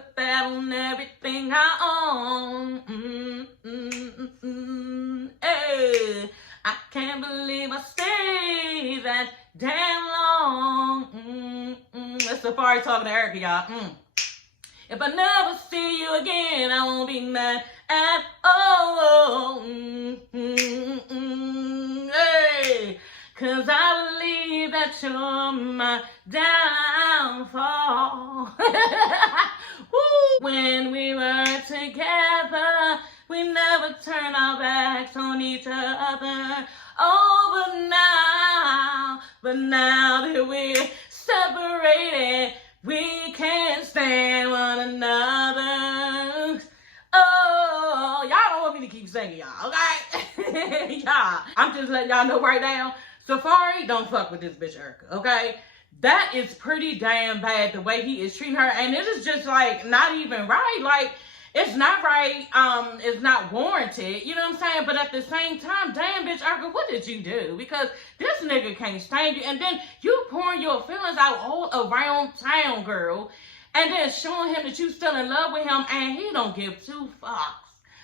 put that on everything I own. Hey, I can't believe I stayed that damn long. That's Safari talking to Erica, y'all. If I never see you again, I won't be mad at all. Hey, 'cause I believe that you're my downfall. When we were together, we never turned our backs on each other. Oh, but now that we're separated, we can't stand one another. Oh, y'all don't want me to keep singing, y'all, okay? Y'all, I'm just letting y'all know right now, Safari, don't fuck with this bitch Erica, okay? That is pretty damn bad, the way he is treating her, and it is just, like, not even right. Like, it's not right, it's not warranted, you know what I'm saying? But at the same time, damn, bitch, Erica, what did you do? Because this nigga can't stand you, and then you pouring your feelings out all around town, girl, and then showing him that you still in love with him, and he don't give two fucks.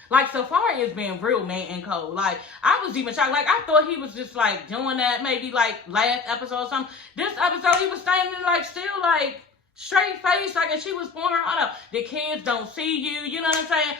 Like, Safari is being real mean and cold. Like, I was even shocked. Like, I thought he was just, like, doing that maybe, like, last episode or something. This episode, he was standing, like, still, like, straight face, like, and she was pouring her heart out. The kids don't see you, you know what I'm saying?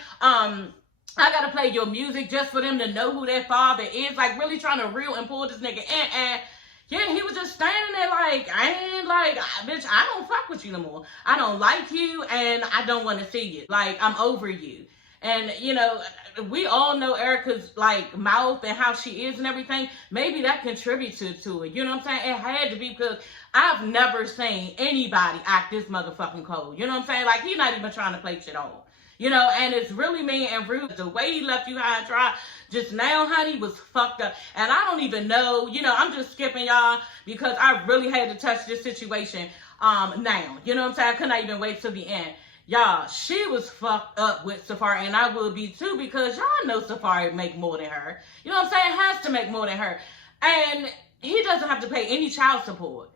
I gotta play your music just for them to know who their father is. Like, really trying to reel and pull this nigga in, and yeah, he was just standing there like, bitch, I don't fuck with you no more. I don't like you, and I don't want to see you. Like, I'm over you. And, you know, we all know Erica's, like, mouth and how she is and everything. Maybe that contributed to it. You know what I'm saying? It had to be, because I've never seen anybody act this motherfucking cold. You know what I'm saying? Like, he's not even trying to play shit off. You know, and it's really mean and rude. The way he left you high and dry just now, honey, was fucked up. And I don't even know, you know, I'm just skipping y'all because I really had to touch this situation now. You know what I'm saying? I could not even wait till the end. Y'all, she was fucked up with Safari, and I will be too, because y'all know Safari make more than her. You know what I'm saying? Has to make more than her. And he doesn't have to pay any child support.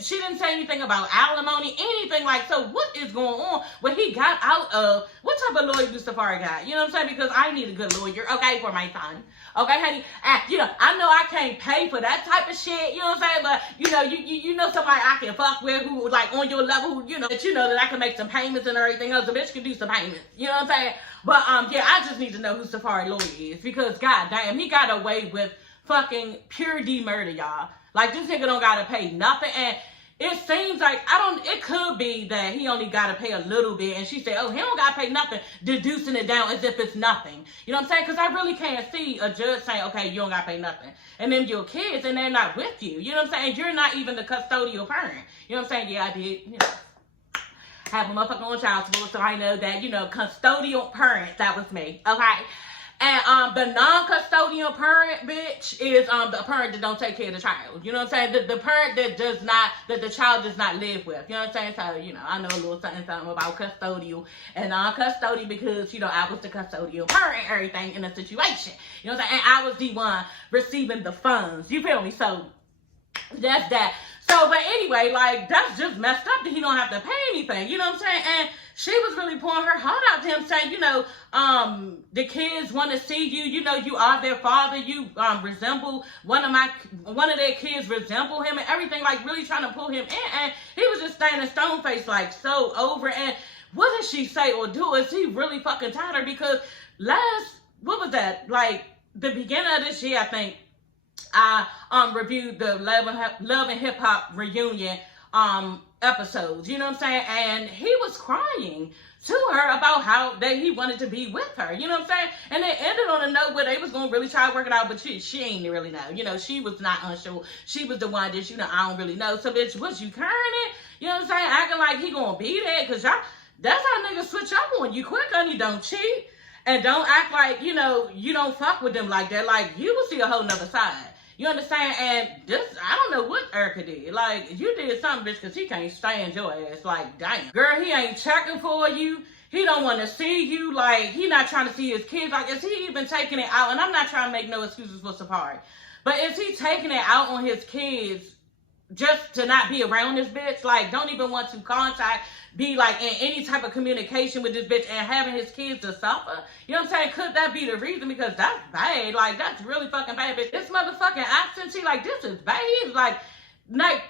She didn't say anything about alimony, anything like, so what is going on? What he got out of, what type of lawyer do Safari got? You know what I'm saying? Because I need a good lawyer, okay, for my son. Okay, honey? You know, I know I can't pay for that type of shit, you know what I'm saying? But, you know, you know somebody I can fuck with who, like, on your level, who, you know, that I can make some payments and everything else. A bitch can do some payments, you know what I'm saying? But, yeah, I just need to know who Safari lawyer is, because, goddamn, he got away with fucking pure D murder, y'all. Like, this nigga don't gotta pay nothing, and it seems like, it could be that he only gotta pay a little bit, and she said, oh, he don't gotta pay nothing, deducing it down as if it's nothing. You know what I'm saying? Because I really can't see a judge saying, okay, you don't gotta pay nothing. And then your kids, and they're not with you. You know what I'm saying? You're not even the custodial parent. You know what I'm saying? Yeah, I did, you know, have a motherfucker on child support, so I know that, you know, custodial parent, that was me, okay? And the non-custodial parent, bitch, is the parent that don't take care of the child. You know what I'm saying? The parent that the child does not live with. You know what I'm saying? So, you know, I know a little something about custodial and non-custodial, because, you know, I was the custodial parent and everything in the situation. You know what I'm saying? And I was the one receiving the funds. You feel me? So, that's that. So, but anyway, like, that's just messed up that he don't have to pay anything. You know what I'm saying? And she was really pouring her heart out to him, saying, you know, the kids want to see you. You know, you are their father. You resemble one of their kids resemble him and everything. Like, really trying to pull him in. And he was just standing stone faced, like, so over. And what did she say or do? Is he really fucking tired of her? Because what was that? Like, the beginning of this year, I think, I reviewed the Love and Hip Hop reunion episodes, you know what I'm saying? And he was crying to her about how that he wanted to be with her, you know what I'm saying? And they ended on a note where they was gonna really try to work it out, but she ain't really know. You know, she was not unsure. She was the one that, you know, I don't really know. So, bitch, was you carrying it? You know what I'm saying? Acting like he gonna be there, because y'all, that's how niggas switch up on you quick, honey. Don't cheat. And don't act like, you know, you don't fuck with them like that. Like, you will see a whole nother side. You understand? And this, I don't know what Erica did. Like, you did something, bitch, because he can't stand your ass. Like, damn. Girl, he ain't checking for you. He don't want to see you. Like, he not trying to see his kids. Like, is he even taking it out? And I'm not trying to make no excuses for Safari. But is he taking it out on his kids just to not be around this bitch, like don't even want to contact, be like in any type of communication with this bitch, and having his kids to suffer. You know what I'm saying? Could that be the reason? Because that's bad. Like that's really fucking bad, bitch. This motherfucking accent, she like, this is bad. Like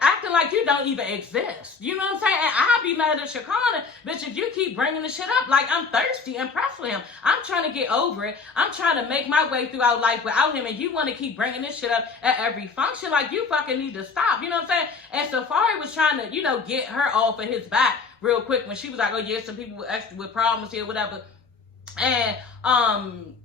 acting like you don't even exist. You know what I'm saying? And I be mad at Shakana, bitch, if you keep bringing the shit up. Like, I'm thirsty and pressed with him. I'm trying to get over it. I'm trying to make my way throughout life without him, and you want to keep bringing this shit up at every function. Like, you fucking need to stop. You know what I'm saying? And Safari was trying to, you know, get her off of his back real quick when she was like, oh yeah, some people with problems here, whatever. And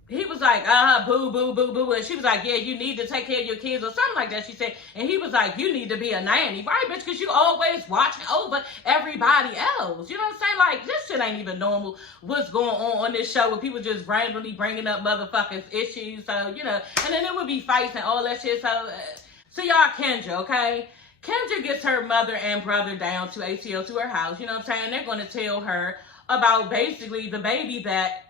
he was like, boo, boo, boo, boo. And she was like, yeah, you need to take care of your kids or something like that, she said. And he was like, you need to be a nanny. Right, bitch, because you always watching over everybody else. You know what I'm saying? Like, this shit ain't even normal. What's going on this show with people just randomly bringing up motherfuckers' issues. So, you know, and then it would be fights and all that shit. So y'all, Kendra, okay? Kendra gets her mother and brother down to ATL, to her house. You know what I'm saying? They're going to tell her about basically the baby that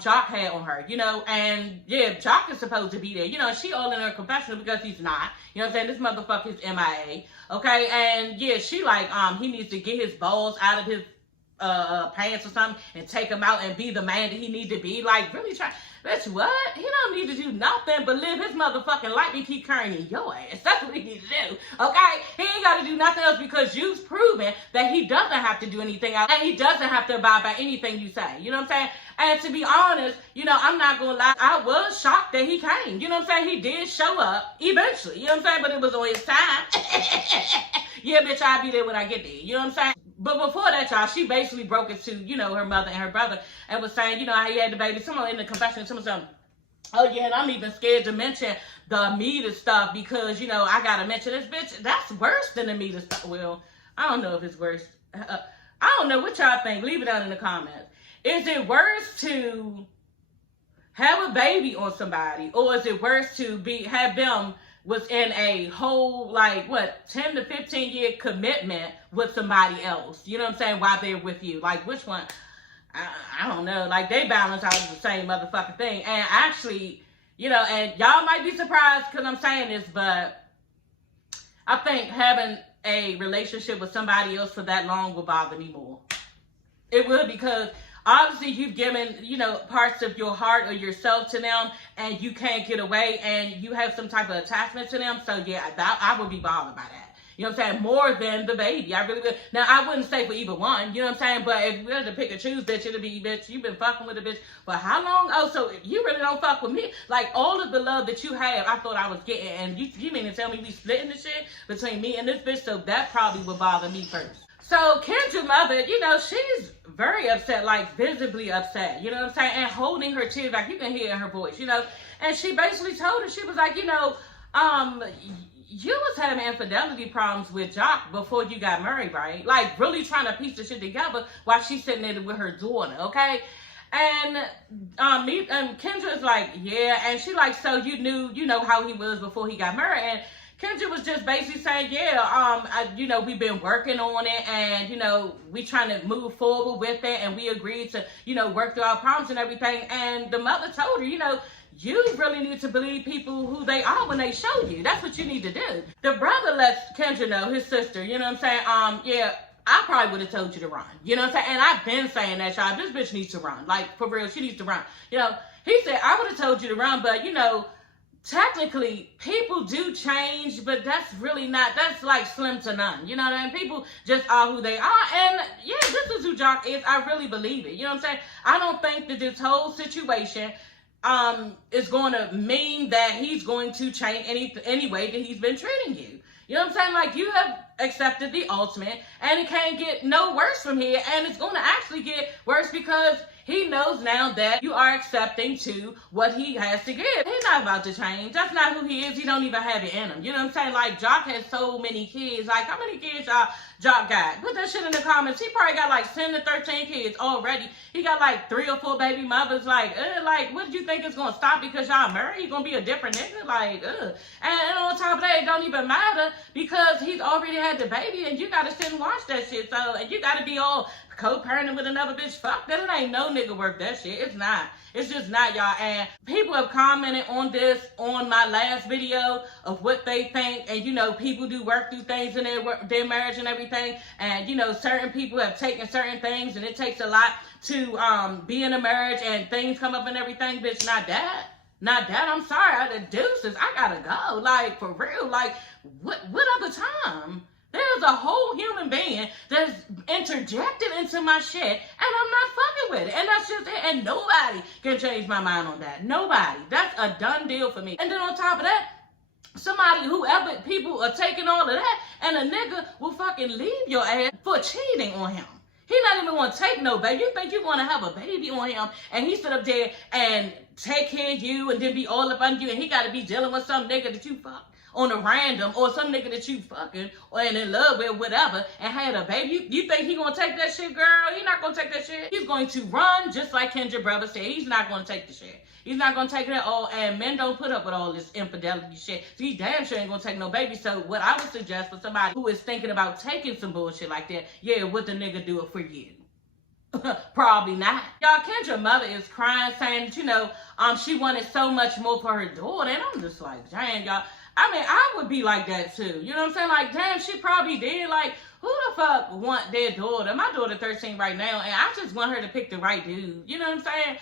Jock had on her, you know, and yeah, Jock is supposed to be there, you know, she all in her confessional because he's not, you know what I'm saying, this motherfucker's MIA, okay, and yeah, she like, he needs to get his balls out of his, pants or something, and take him out and be the man that he need to be, like, really try, bitch, what? He don't need to do nothing but live his motherfucking life and keep carrying your ass. That's what he needs to do, okay? He ain't got to do nothing else because you've proven that he doesn't have to do anything else, and he doesn't have to abide by anything you say, you know what I'm saying? And to be honest, you know, I'm not gonna lie, I was shocked that he came, you know what I'm saying? He did show up eventually, you know what I'm saying? But it was on his time. Yeah, bitch, I'll be there when I get there, you know what I'm saying? But before that, y'all, she basically broke it to, you know, her mother and her brother and was saying, you know, how he had the baby. Someone in the confession, someone, oh yeah, and I'm even scared to mention the meter stuff because, you know, I gotta mention this, bitch. That's worse than the meter stuff. Well, I don't know if it's worse. I don't know what y'all think. Leave it down in the comments. Is it worse to have a baby on somebody, or is it worse to have them was in a whole, like, what, 10 to 15 year commitment with somebody else? You know what I'm saying? While they're with you. Like, which one? I don't know. Like, they balance out the same motherfucking thing. And actually, you know, and y'all might be surprised because I'm saying this, but I think having a relationship with somebody else for that long will bother me more. It would, because obviously you've given, you know, parts of your heart or yourself to them, and you can't get away, and you have some type of attachment to them. So yeah, I would be bothered by that. You know what I'm saying? More than the baby. I really would. Now, I wouldn't say for either one. You know what I'm saying? But if we had to pick and choose, bitch, it'd be, bitch, you've been fucking with a bitch for how long? Oh, so you really don't fuck with me? Like, all of the love that you have, I thought I was getting, and you mean to tell me we splitting the shit between me and this bitch? So that probably would bother me first. So Kendra's mother, you know, she's very upset, like visibly upset, you know what I'm saying? And holding her tears, like you can hear in her voice, you know? And she basically told her, she was like, you know, you was having infidelity problems with Jock before you got married, right? Like, really trying to piece the shit together while she's sitting there with her daughter, okay? And Kendra's like, yeah. And she like, so you know how he was before he got married? And Kendra was just basically saying, yeah, you know, we've been working on it, and, you know, we trying to move forward with it, and we agreed to, you know, work through our problems and everything. And the mother told her, you know, you really need to believe people who they are when they show you. That's what you need to do. The brother lets Kendra know, his sister, you know what I'm saying? Yeah, I probably would have told you to run. You know what I'm saying? And I've been saying that, y'all. This bitch needs to run. Like, for real, she needs to run. You know, he said, I would have told you to run, but, you know, technically, people do change, but that's really not, that's like slim to none. You know what I mean? People just are who they are. And yeah, this is who Jock is. I really believe it. You know what I'm saying? I don't think that this whole situation is going to mean that he's going to change any way that he's been treating you. You know what I'm saying? Like, you have accepted the ultimate, and it can't get no worse from here. And it's going to actually get worse because he knows now that you are accepting to what he has to give. He's not about to change. That's not who he is. He don't even have it in him. You know what I'm saying? Like, Jock has so many kids. Like, how many kids Jock got? Put that shit in the comments. He probably got like 10 to 13 kids already. He got like 3 or 4 baby mothers. Like, what did you think is gonna stop because y'all married? He gonna be a different nigga? Like, And on top of that, it don't even matter because he's already had the baby and you gotta sit and watch that shit. So, and you gotta be all co-parenting with another bitch. Fuck that. It ain't no nigga worth that shit. It's not. It's just not, y'all. And people have commented on this on my last video of what they think. And, you know, people do work through things in their marriage and everything. And, you know, certain people have taken certain things and it takes a lot to be in a marriage and things come up and everything. Bitch, not that. Not that. I'm sorry. The deuces. I gotta go. Like, for real. Like, what other time? There's a whole human being that's interjected into my shit, and I'm not fucking with it. And that's just it. And nobody can change my mind on that. Nobody. That's a done deal for me. And then on top of that, people are taking all of that, and a nigga will fucking leave your ass for cheating on him. He not even want to take no baby. You think you're going to have a baby on him, and he sit up there and take care of you and then be all up on you, and he got to be dealing with some nigga that you fuck on a random, or some nigga that you fucking or in love with, whatever, and had a baby. You think he gonna take that shit, girl? He not gonna take that shit. He's going to run, just like Kendra brother said. He's not gonna take the shit. He's not gonna take it at all. And men don't put up with all this infidelity shit. So he damn sure ain't gonna take no baby. So what I would suggest for somebody who is thinking about taking some bullshit like that, yeah, would the nigga do it for you? Probably not. Y'all, Kendra mother is crying, saying that, you know, she wanted so much more for her daughter. And I'm just like, damn, y'all. I mean, I would be like that too. You know what I'm saying? Like, damn, she probably did. Like, who the fuck want their daughter? My daughter 13 right now, and I just want her to pick the right dude. You know what I'm saying?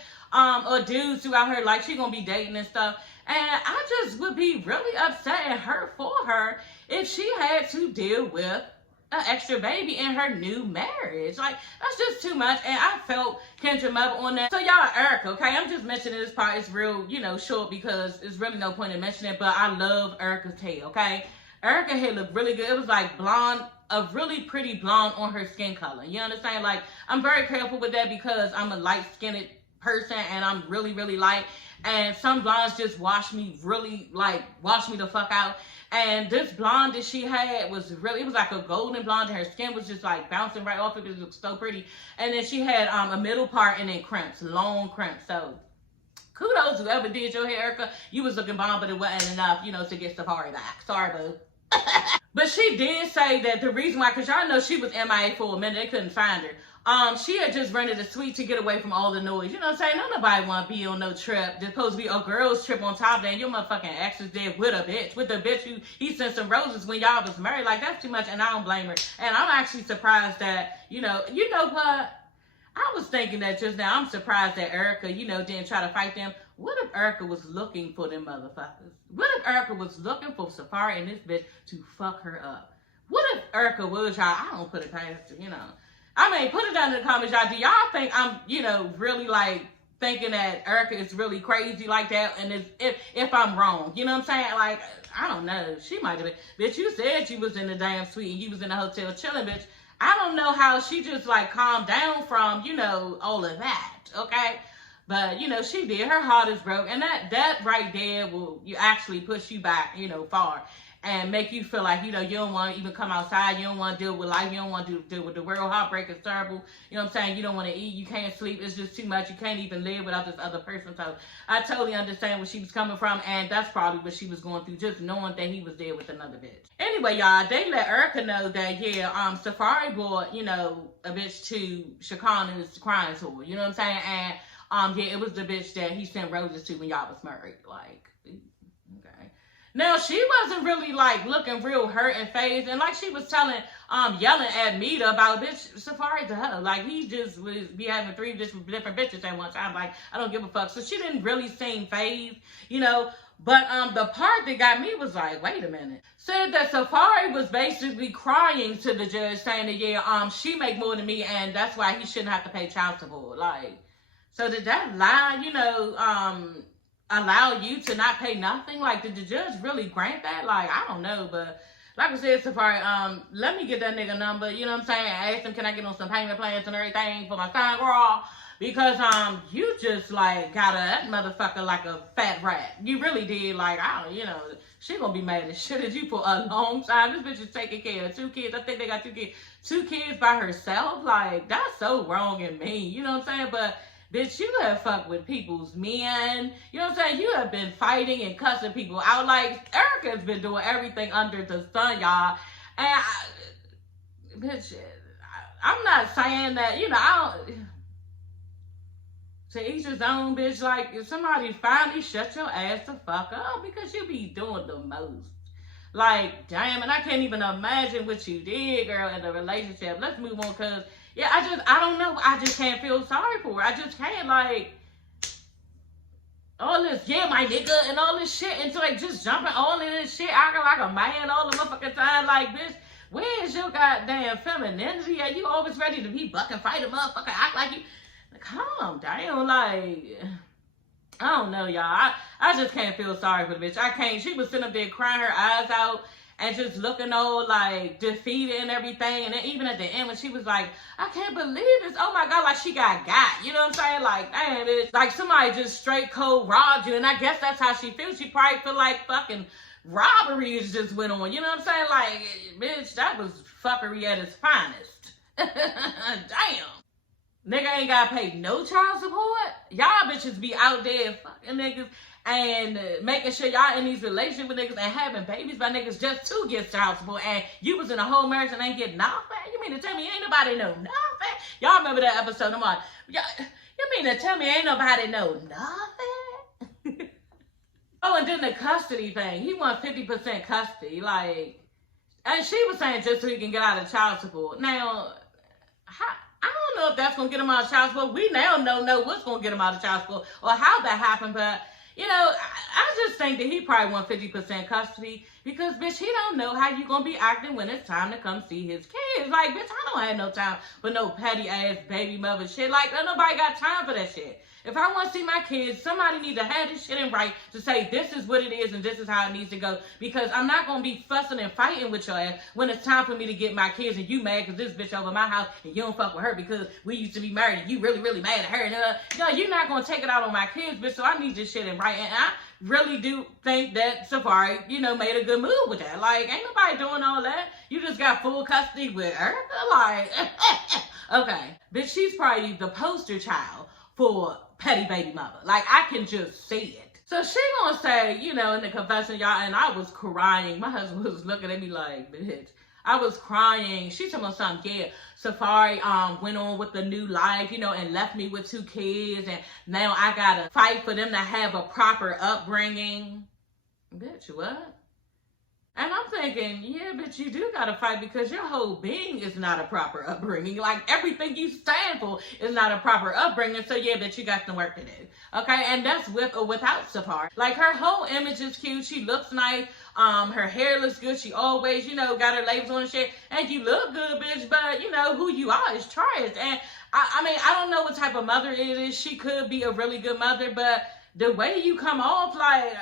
Or dudes who out here like she gonna be dating and stuff. And I just would be really upset and hurt for her if she had to deal with an extra baby in her new marriage. Like, that's just too much. And I felt Kendra mother on that. So y'all, Erica, okay? I'm just mentioning this part. It's real, you know, short because there's really no point in mentioning it. But I love Erica's hair, okay? Erica's hair looked really good. It was like blonde, a really pretty blonde on her skin color. You understand? Like, I'm very careful with that because I'm a light-skinned person and I'm really, really light. And some blondes just wash me the fuck out. And this blonde that she had was really, it was like a golden blonde, and her skin was just like bouncing right off of it. It looked so pretty. And then she had a middle part and then crimps, long crimps. So kudos whoever did your hair, Erica. You was looking bomb, but it wasn't enough, you know, to get Safari back. Sorry, boo. But she did say that the reason why, because y'all know she was MIA for a minute, they couldn't find her. She had just rented a suite to get away from all the noise. You know what I'm saying? Nobody want to be on no trip. There's supposed to be a girl's trip on top of that. And your motherfucking ex is there with a bitch. With the bitch who he sent some roses when y'all was married. Like, that's too much, and I don't blame her. And I'm actually surprised that, you know what? I was thinking that just now. I'm surprised that Erica, you know, didn't try to fight them. What if Erica was looking for them motherfuckers? What if Erica was looking for Safari and this bitch to fuck her up? What if Erica was, y'all? I don't put it past her, you know. I mean, put it down in the comments, y'all. Do y'all think I'm, you know, really like thinking that Erica is really crazy like that? And if I'm wrong, you know what I'm saying? Like, I don't know. She might have been. Bitch, you said you was in the damn suite and you was in the hotel chilling, bitch. I don't know how she just like calmed down from, you know, all of that, okay? But, you know, she did. Her heart is broke. And that right there will actually push you back, you know, far. And make you feel like, you know, you don't want to even come outside. You don't want to deal with life. You don't want to deal with the world. Heartbreak is terrible. You know what I'm saying? You don't want to eat. You can't sleep. It's just too much. You can't even live without this other person. So I totally understand where she was coming from. And that's probably what she was going through, just knowing that he was there with another bitch. Anyway, y'all, they let Erica know that, yeah, Safari brought, you know, a bitch to Shakana's crying tour. You know what I'm saying? And, yeah, it was the bitch that he sent roses to when y'all was married. Like, okay. Now, she wasn't really, like, looking real hurt and phased. And like she was telling, yelling at Mita about, bitch, Safari to her. Like, he just would be having 3 different bitches at one time. Like, I don't give a fuck. So she didn't really seem phased, you know. But the part that got me was like, wait a minute. Said that Safari was basically crying to the judge, saying that, yeah, she make more than me, and that's why he shouldn't have to pay child support. Like, so did that lie, you know, allow you to not pay nothing? Like, did the judge really grant that? Like, I don't know, but like I said, Safari, let me get that nigga number, you know what I'm saying? I asked him, can I get on some payment plans and everything for my son, girl? Because you just like got that motherfucker like a fat rat. You really did. Like, I don't, she gonna be mad as shit at you for a long time. This bitch is taking care of 2 kids. I think they got 2 kids. 2 kids by herself. Like, that's so wrong and mean. You know what I'm saying? But bitch, you have fucked with people's men. You know what I'm saying? You have been fighting and cussing people out. Like, Erica's been doing everything under the sun, y'all. And bitch, I'm not saying that, I don't. To each his own, bitch. Like, if somebody finally shut your ass the fuck up because you be doing the most. Like, damn, and I can't even imagine what you did, girl, in the relationship. Let's move on, because, yeah, I don't know. I just can't feel sorry for her. I just can't, like, all this, yeah, my nigga, and all this shit, and so, like, just jumping all in this shit, acting like a man all the motherfucking time. Like, bitch, where's your goddamn femininity? Are you always ready to be bucking, fight a motherfucker, act like you... Calm down, like, I don't know, y'all. I just can't feel sorry for the bitch. I can't. She was sitting up there crying her eyes out and just looking all, like, defeated and everything. And then even at the end when she was like, I can't believe this. Oh, my God, like, she got. You know what I'm saying? Like, damn, bitch. Like, somebody just straight cold robbed you. And I guess that's how she feels. She probably feel like fucking robberies just went on. You know what I'm saying? Like, bitch, that was fuckery at its finest. Damn. Nigga ain't gotta pay no child support. Y'all bitches be out there fucking niggas and making sure y'all in these relationships with niggas and having babies by niggas just to get child support. And you was in a whole marriage and ain't getting nothing? You mean to tell me ain't nobody know nothing? Y'all remember that episode? I'm like, you mean to tell me ain't nobody know nothing? Oh, and then the custody thing. He want 50% custody. Like, and she was saying just so he can get out of child support. Now, I don't know if that's going to get him out of child support. We now don't know what's going to get him out of child support or how that happened. But, I just think that he probably want 50% custody because, bitch, he don't know how you going to be acting when it's time to come see his kids. Like, bitch, I don't have no time for no petty-ass baby mother shit. Like, nobody got time for that shit. If I want to see my kids, somebody needs to have this shit in right to say this is what it is and this is how it needs to go. Because I'm not going to be fussing and fighting with your ass when it's time for me to get my kids and you mad because this bitch over my house and you don't fuck with her because we used to be married and you really, really mad at her. And, no, you're not going to take it out on my kids, bitch, so I need this shit in right. And I really do think that Safari, made a good move with that. Like, ain't nobody doing all that. You just got full custody with her. Like, okay. Bitch, she's probably the poster child for petty baby mother. Like, I can just see it. So she gonna say, in the confession, y'all, and I was crying. My husband was looking at me like, bitch. I was crying. She told me something, yeah, Safari went on with the new life, and left me with 2 kids, and now I gotta fight for them to have a proper upbringing. Bitch, what? And I'm thinking, yeah, bitch, you do gotta fight because your whole being is not a proper upbringing. Like, everything you stand for is not a proper upbringing. So, yeah, bitch, you got some work to do. Okay? And that's with or without Safari. Like, her whole image is cute. She looks nice. Her hair looks good. She always, got her labels on and shit. And you look good, bitch. But, who you are is trash. And, I mean, I don't know what type of mother it is. She could be a really good mother. But the way you come off, like...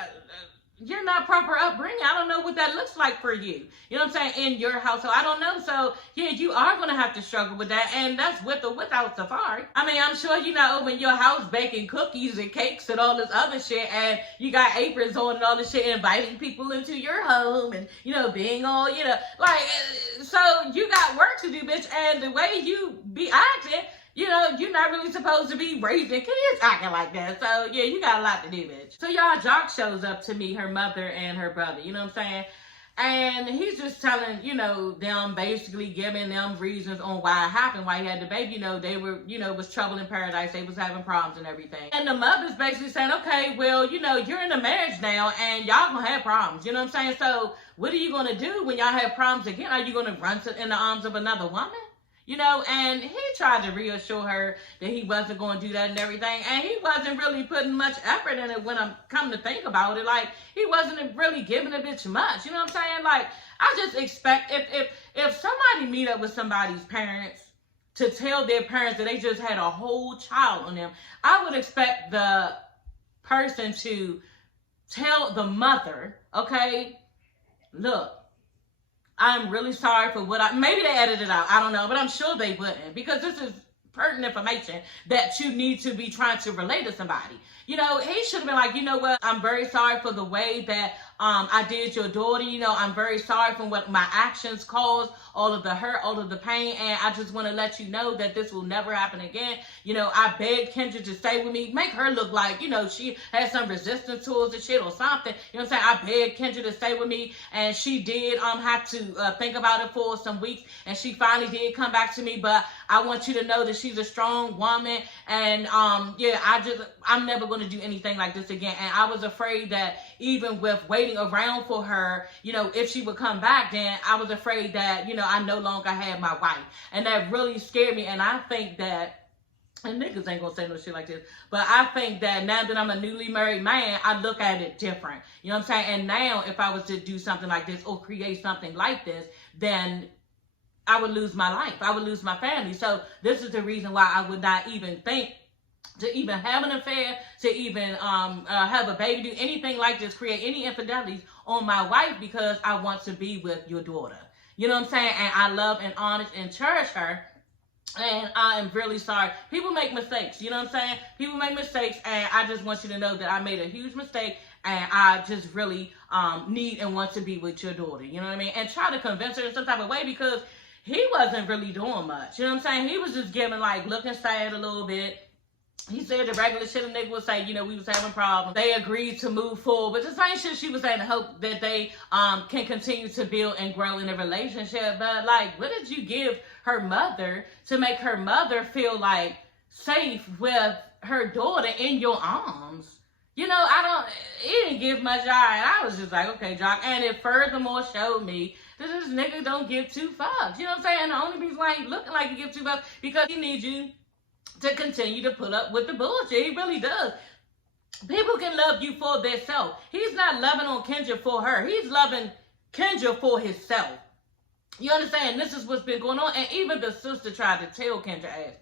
you're not proper upbringing. I don't know what that looks like for you. You know what I'm saying? In your household. I don't know. So, yeah, you are going to have to struggle with that. And that's with or without Safari. I mean, I'm sure you're not over in your house baking cookies and cakes and all this other shit. And you got aprons on and all this shit, inviting people into your home and, being all, like, so you got work to do, bitch. And the way you be acting, you're not really supposed to be raising kids acting like that. So, yeah, you got a lot to do, bitch. So, y'all, Jock shows up to meet her mother and her brother. You know what I'm saying? And he's just telling, them basically giving them reasons on why it happened, why he had the baby. They were, it was trouble in paradise. They was having problems and everything. And the mother's basically saying, okay, well, you're in a marriage now and y'all gonna have problems. You know what I'm saying? So, what are you gonna do when y'all have problems again? Are you gonna run in the arms of another woman? And he tried to reassure her that he wasn't going to do that and everything. And he wasn't really putting much effort in it when I'm coming to think about it. Like, he wasn't really giving a bitch much. You know what I'm saying? Like, I just expect if somebody meet up with somebody's parents to tell their parents that they just had a whole child on them, I would expect the person to tell the mother, okay, look, I'm really sorry for maybe they edited it out. I don't know, but I'm sure they wouldn't because this is pertinent information that you need to be trying to relate to somebody. You know, he should have been like, you know what, I'm very sorry for the way that I did your daughter. You know, I'm very sorry for what my actions caused, all of the hurt, all of the pain, and I just want to let you know that this will never happen again. You know, I begged Kendra to stay with me, make her look like, you know, she had some resistance towards the shit or something. You know what I'm saying? I begged Kendra to stay with me, and she did have to think about it for some weeks, and she finally did come back to me. But I want you to know that she's a strong woman, and yeah, I'm never going to do anything like this again. And I was afraid that even with waiting around for her, you know, if she would come back, then I was afraid that, you know, I no longer had my wife, and that really scared me. And I think that, and niggas ain't gonna say no shit like this, but I think that now that I'm a newly married man, I look at it different. You know what I'm saying? And now if I was to do something like this or create something like this, then I would lose my life. I would lose my family. So this is the reason why I would not even think to even have an affair, to even have a baby, do anything like this, create any infidelities on my wife, because I want to be with your daughter. You know what I'm saying? And I love and honor and cherish her. And I am really sorry. People make mistakes. You know what I'm saying? People make mistakes. And I just want you to know that I made a huge mistake. And I just really need and want to be with your daughter. You know what I mean? And try to convince her in some type of way, because he wasn't really doing much. You know what I'm saying? He was just giving, like, looking sad a little bit. He said the regular shit a nigga would say, you know, we was having problems. They agreed to move forward. But the same shit she was saying, to hope that they can continue to build and grow in a relationship. But, like, what did you give her mother to make her mother feel, like, safe with her daughter in your arms? You know, he didn't give much eye. And I was just like, okay, Jock. And it furthermore showed me that this nigga don't give two fucks. You know what I'm saying? The only reason why he looking like he give two fucks, because he needs you to continue to put up with the bullshit. He really does. People can love you for their self. He's not loving on Kendra for her. He's loving Kendra for himself. You understand? This is what's been going on. And even the sister tried to tell Kendra ass,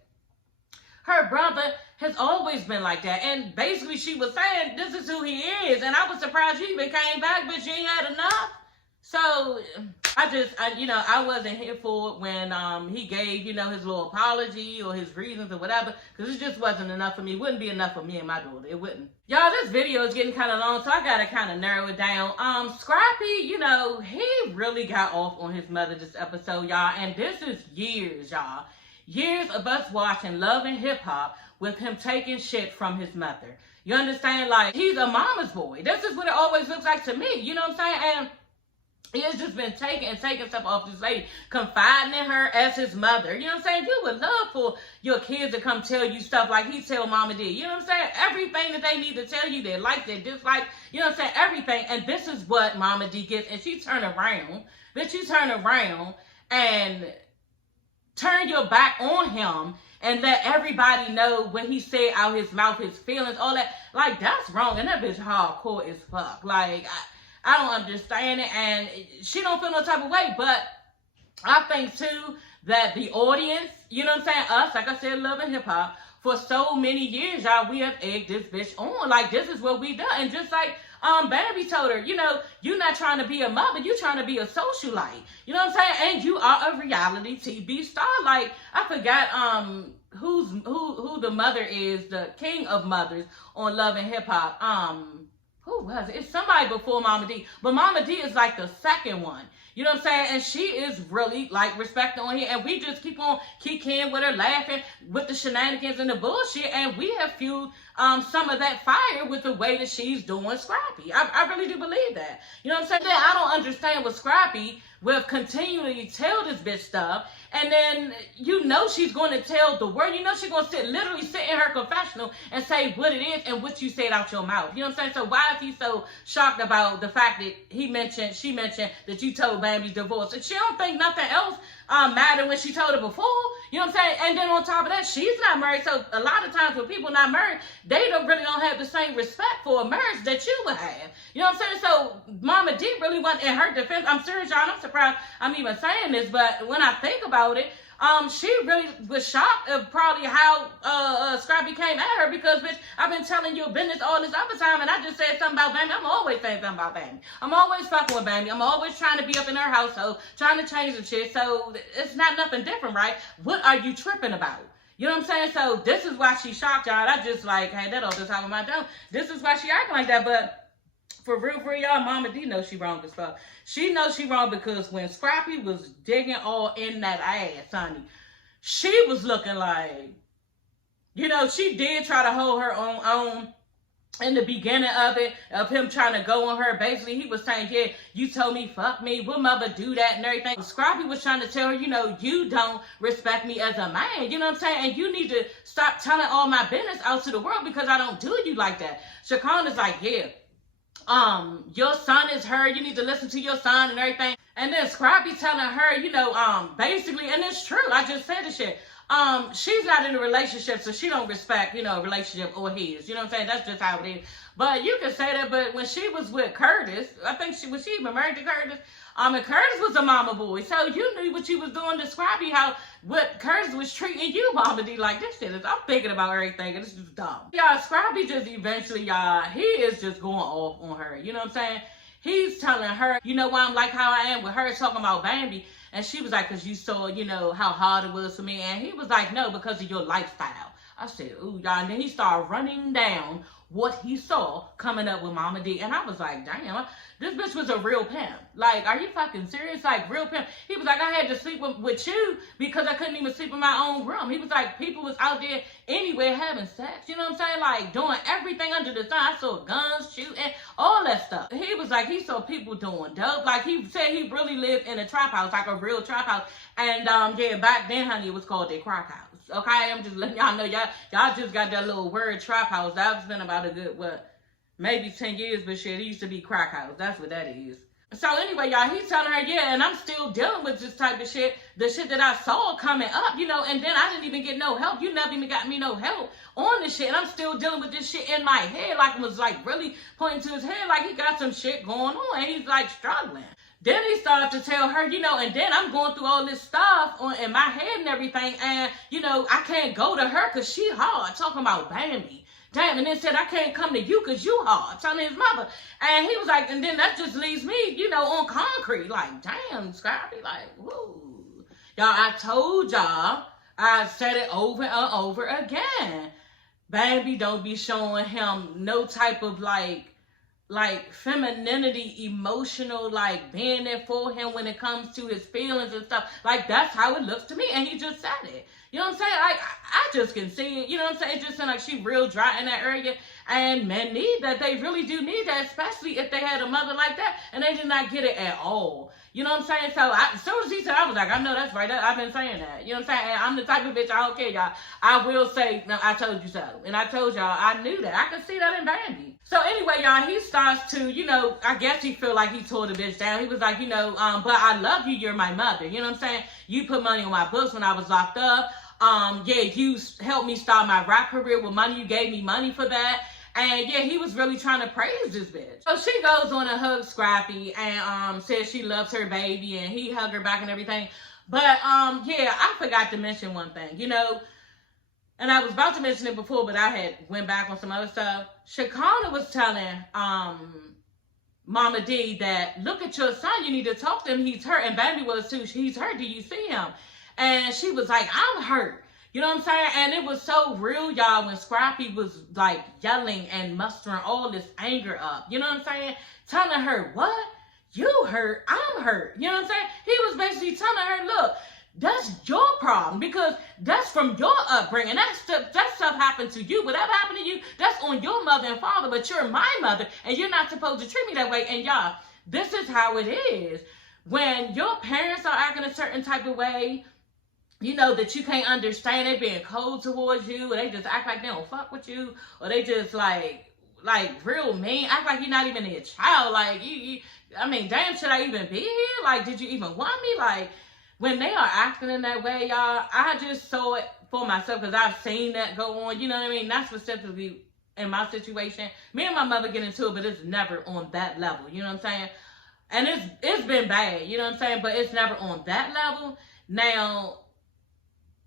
her brother has always been like that. And basically she was saying, this is who he is. And I was surprised you even came back, but you ain't had enough. So I wasn't here for it when he gave, you know, his little apology or his reasons or whatever, because it just wasn't enough for me. It wouldn't be enough for me and my daughter. It wouldn't. Y'all, this video is getting kind of long, so I got to kind of narrow it down. Scrappy, you know, he really got off on his mother this episode, y'all. And this is years, y'all. Years of us watching Love and Hip Hop with him taking shit from his mother. You understand? Like, he's a mama's boy. This is what it always looks like to me. You know what I'm saying? And he has just been taking stuff off this lady, confiding in her as his mother. You know what I'm saying? You would love for your kids to come tell you stuff like he tell mama did. You know what I'm saying? Everything that they need to tell you, they like, they dislike, you know what I'm saying? Everything. And this is what Mama D gets. And she turn around. Bitch, you turn around and turn your back on him and let everybody know when he said out his mouth, his feelings, all that. Like, that's wrong. And that bitch hardcore as fuck. Like, I don't understand it, and she don't feel no type of way. But I think too that the audience, you know what I'm saying, us, like I said, Love and Hip Hop, for so many years, y'all, we have egged this bitch on. Like, this is what we done. And just like Baby told her, you know, you're not trying to be a mother, you're trying to be a socialite. You know what I'm saying? And you are a reality TV star. Like, I forgot who the mother is, the king of mothers on Love and Hip Hop. Who was it? It's somebody before Mama D. But Mama D is like the second one. You know what I'm saying? And she is really like respected on here. And we just keep on kicking with her, laughing with the shenanigans and the bullshit. And we have fueled some of that fire with the way that she's doing Scrappy. I really do believe that. You know what I'm saying? I don't understand what Scrappy will continually tell this bitch stuff. And then, you know, she's going to tell the world. You know, she's going to literally sit in her confessional and say what it is and what you said out your mouth. You know what I'm saying? So why is he so shocked about the fact that she mentioned that you told Bambi's divorce? And she don't think nothing else mattered when she told her before. You know what I'm saying? And then on top of that, she's not married. So a lot of times when people not married, they don't have the same respect for a marriage that you would have. You know what I'm saying? So Mama D really went in her defense. I'm serious, y'all. I'm surprised I'm even saying this, but when I think about it, she really was shocked of probably how Scrappy came at her, because, bitch, I've been telling you business all this other time, and I just said something about Bambi. I'm always saying something about Bambi. I'm always fucking with Bambi. I'm always trying to be up in her household, trying to change the shit. So it's not nothing different, right? What are you tripping about? You know what I'm saying? So this is why she shocked y'all. I just like had that off the top of my dome. This is why she acting like that. But for real, y'all, Mama D knows she wrong as fuck. She knows she wrong because when Scrappy was digging all in that ass, honey, she was looking like, you know, she did try to hold her own in the beginning of it, of him trying to go on her. Basically, he was saying, yeah, you told me, fuck me, will mother do that and everything. Scrappy was trying to tell her, you know, you don't respect me as a man, you know what I'm saying? And you need to stop telling all my business out to the world because I don't do you like that. Shaquan is like, yeah, your son is her, you need to listen to your son and everything. And then Scrappy telling her, you know, basically, and it's true, I just said this shit. She's not in a relationship, so she don't respect, you know, a relationship or his. You know what I'm saying? That's just how it is. But you can say that, but when she was with Curtis, I think she even married to Curtis. And Curtis was a mama boy. So you knew what you was doing to Scrappy, how what Curtis was treating you, Mama D. Like, this shit is, I'm thinking about everything, and it's just dumb. Y'all, Scrappy just eventually, y'all, he is just going off on her. You know what I'm saying? He's telling her, you know why I'm like how I am with her, talking about Bambi. And she was like, because you saw, you know, how hard it was for me. And he was like, no, because of your lifestyle. I said, ooh, y'all. And then he started running down what he saw coming up with Mama D. And I was like, damn, this bitch was a real pimp. Like, are you fucking serious? Like, real pimp. He was like, I had to sleep with you because I couldn't even sleep in my own room. He was like, people was out there anywhere having sex. You know what I'm saying? Like, doing everything under the sun. I saw guns, shooting, all that stuff. He was like, he saw people doing dope. Like, he said he really lived in a trap house, like a real trap house. And, yeah, back then, honey, it was called a crack house. Okay, I'm just letting y'all know, y'all just got that little word trap house. That's been about a good, what, maybe 10 years, but shit, it used to be crack house. That's what that is. So anyway, y'all, he's telling her, yeah, and I'm still dealing with this type of shit, the shit that I saw coming up, you know, and then I didn't even get no help. You never even got me no help on this shit, and I'm still dealing with this shit in my head, like it was like really pointing to his head, like he got some shit going on, and he's like struggling. Then he started to tell her, you know, and then I'm going through all this stuff in my head and everything, and, you know, I can't go to her because she hard, talking about Bambi. Damn, and then said, I can't come to you because you hard, telling his mother. And he was like, and then that just leaves me, you know, on concrete. Like, damn, Scrappy, like, woo. Y'all, I told y'all, I said it over and over again. Bambi don't be showing him no type of, like femininity, emotional, like being there for him when it comes to his feelings and stuff. Like, that's how it looks to me. And he just said it. You know what I'm saying? Like, I just can see it. You know what I'm saying? It just seems like she real dry in that area. And men need that. They really do need that, especially if they had a mother like that and they did not get it at all. You know what I'm saying? So as soon as he said, I was like, I know that's right. I've been saying that. You know what I'm saying? And I'm the type of bitch, I don't care, y'all. I will say, no, I told you so. And I told y'all, I knew that. I could see that in Bambi. So anyway, y'all, he starts to, you know, I guess he feel like he tore the bitch down. He was like, you know, but I love you. You're my mother. You know what I'm saying? You put money on my books when I was locked up. Yeah, you helped me start my rap career with money. You gave me money for that. And yeah, he was really trying to praise this bitch. So she goes on a hug Scrappy and says she loves her baby and he hugged her back and everything. But yeah, I forgot to mention one thing, you know, and I was about to mention it before, but I had went back on some other stuff. Shakana was telling Mama D that, look at your son, you need to talk to him, he's hurt. And Baby was too, he's hurt, do you see him? And she was like, I'm hurt. You know what I'm saying? And it was so real, y'all, when Scrappy was like yelling and mustering all this anger up. You know what I'm saying? Telling her, what? You hurt? I'm hurt. You know what I'm saying? He was basically telling her, look, that's your problem because that's from your upbringing. That stuff happened to you. Whatever happened to you, that's on your mother and father, but you're my mother and you're not supposed to treat me that way. And y'all, this is how it is. When your parents are acting a certain type of way, you know, that you can't understand, they being cold towards you, or they just act like they don't fuck with you, or they just like real mean, act like you're not even their child. Like, I mean, damn, should I even be here? Like, did you even want me? Like, when they are acting in that way, y'all, I just saw it for myself because I've seen that go on. You know what I mean? Not specifically in my situation. Me and my mother get into it, but it's never on that level. You know what I'm saying? And it's been bad. You know what I'm saying? But it's never on that level. Now,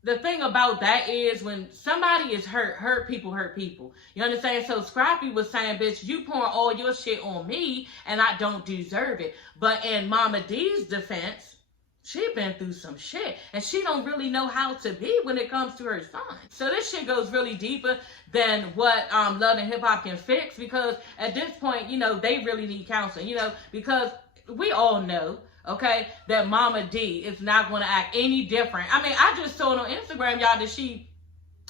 the thing about that is when somebody is hurt people hurt people. You understand? So Scrappy was saying, bitch, you pouring all your shit on me and I don't deserve it. But in Mama D's defense, she been through some shit, and she don't really know how to be when it comes to her son. So this shit goes really deeper than what Love and Hip Hop can fix, because at this point, you know, they really need counseling, you know, because we all know, okay, that Mama D is not going to act any different. I mean, I just saw it on Instagram, y'all, that she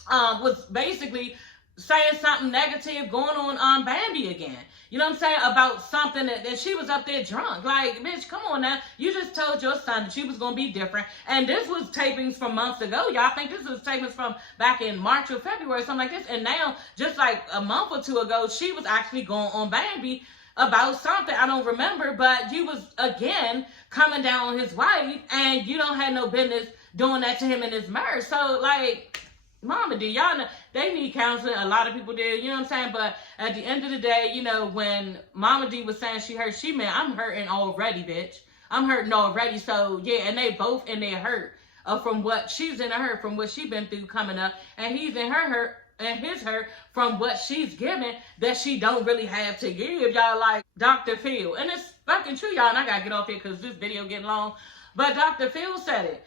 was basically saying something negative, going on Bambi again. You know what I'm saying? About something that she was up there drunk. Like, bitch, come on now. You just told your son that you was going to be different. And this was tapings from months ago. Y'all think this was tapings from back in March or February, something like this. And now, just like a month or two ago, she was actually going on Bambi about something. I don't remember. But you was, again, coming down on his wife. And you don't have no business doing that to him in his marriage. So, like, Mama D, y'all know, they need counseling. A lot of people did, you know what I'm saying? But at the end of the day, you know, when Mama D was saying she hurt, she meant, I'm hurting already, bitch. I'm hurting already. So, yeah, and they both in their hurt from what she's in her hurt, from what she been through coming up. And he's in her hurt and his hurt from what she's given that she don't really have to give, y'all, like Dr. Phil. And it's fucking true, y'all, and I gotta get off here because this video getting long. But Dr. Phil said it.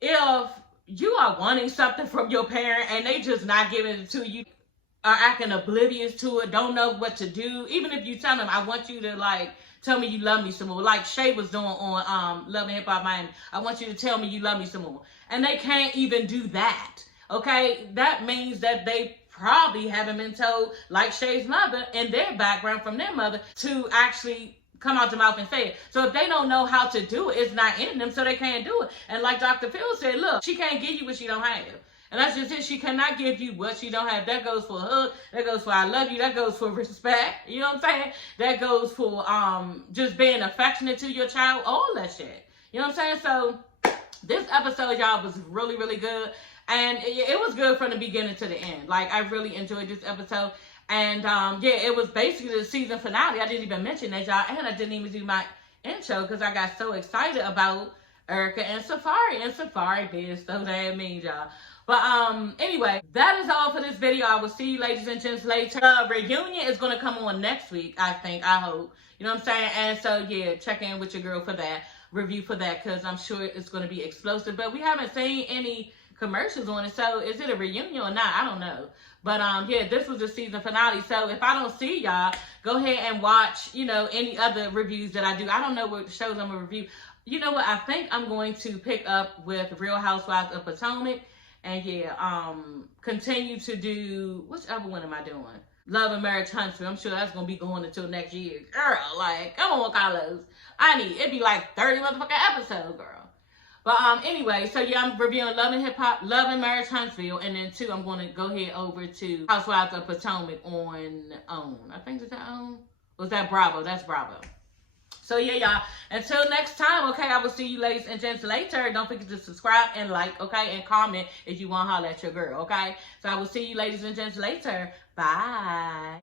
If you are wanting something from your parent and they just not giving it to you, are acting oblivious to it, don't know what to do, even if you tell them, I want you to, like, tell me you love me some more, like Shay was doing on Love and Hip Hop Miami, I want you to tell me you love me some more, and they can't even do that, okay? That means that they probably haven't been told, like Shay's mother, in their background from their mother, to actually come out the mouth and say it. So if they don't know how to do it, it's not in them, so they can't do it. And like Dr. Phil said, look, she can't give you what she don't have. And that's just it. She cannot give you what she don't have. That goes for a hug. That goes for I love you. That goes for respect. You know what I'm saying? That goes for just being affectionate to your child. All that shit. You know what I'm saying? So this episode, y'all, was really, really good. And it was good from the beginning to the end. Like, I really enjoyed this episode. And, yeah, it was basically the season finale. I didn't even mention that, y'all. And I didn't even do my intro because I got so excited about Erica and Safari. And Safari being so damn mean, y'all. But, anyway, that is all for this video. I will see you, ladies and gents, later. The reunion is going to come on next week, I think. I hope. You know what I'm saying? And so, yeah, check in with your girl for that. Review for that because I'm sure it's going to be explosive. But we haven't seen any commercials on it. So, is it a reunion or not? I don't know. But, yeah, this was the season finale. So, if I don't see y'all, go ahead and watch, you know, any other reviews that I do. I don't know what shows I'm going to review. You know what? I think I'm going to pick up with Real Housewives of Potomac. And, yeah, continue to do, which other one am I doing? Love and Marriage Huntsville. I'm sure that's going to be going until next year. Girl, like, come on, Carlos. It'd be like 30 motherfucking episodes, girl. But anyway, so yeah, I'm reviewing Love and Hip Hop, Love and Marriage Huntsville, and then two, I'm going to go ahead over to Housewives of Potomac on OWN. I think it's that OWN? Or is that Bravo? That's Bravo. So yeah, y'all, until next time, okay, I will see you ladies and gents later. Don't forget to subscribe and like, okay, and comment if you want to holler at your girl, okay? So I will see you ladies and gents later. Bye.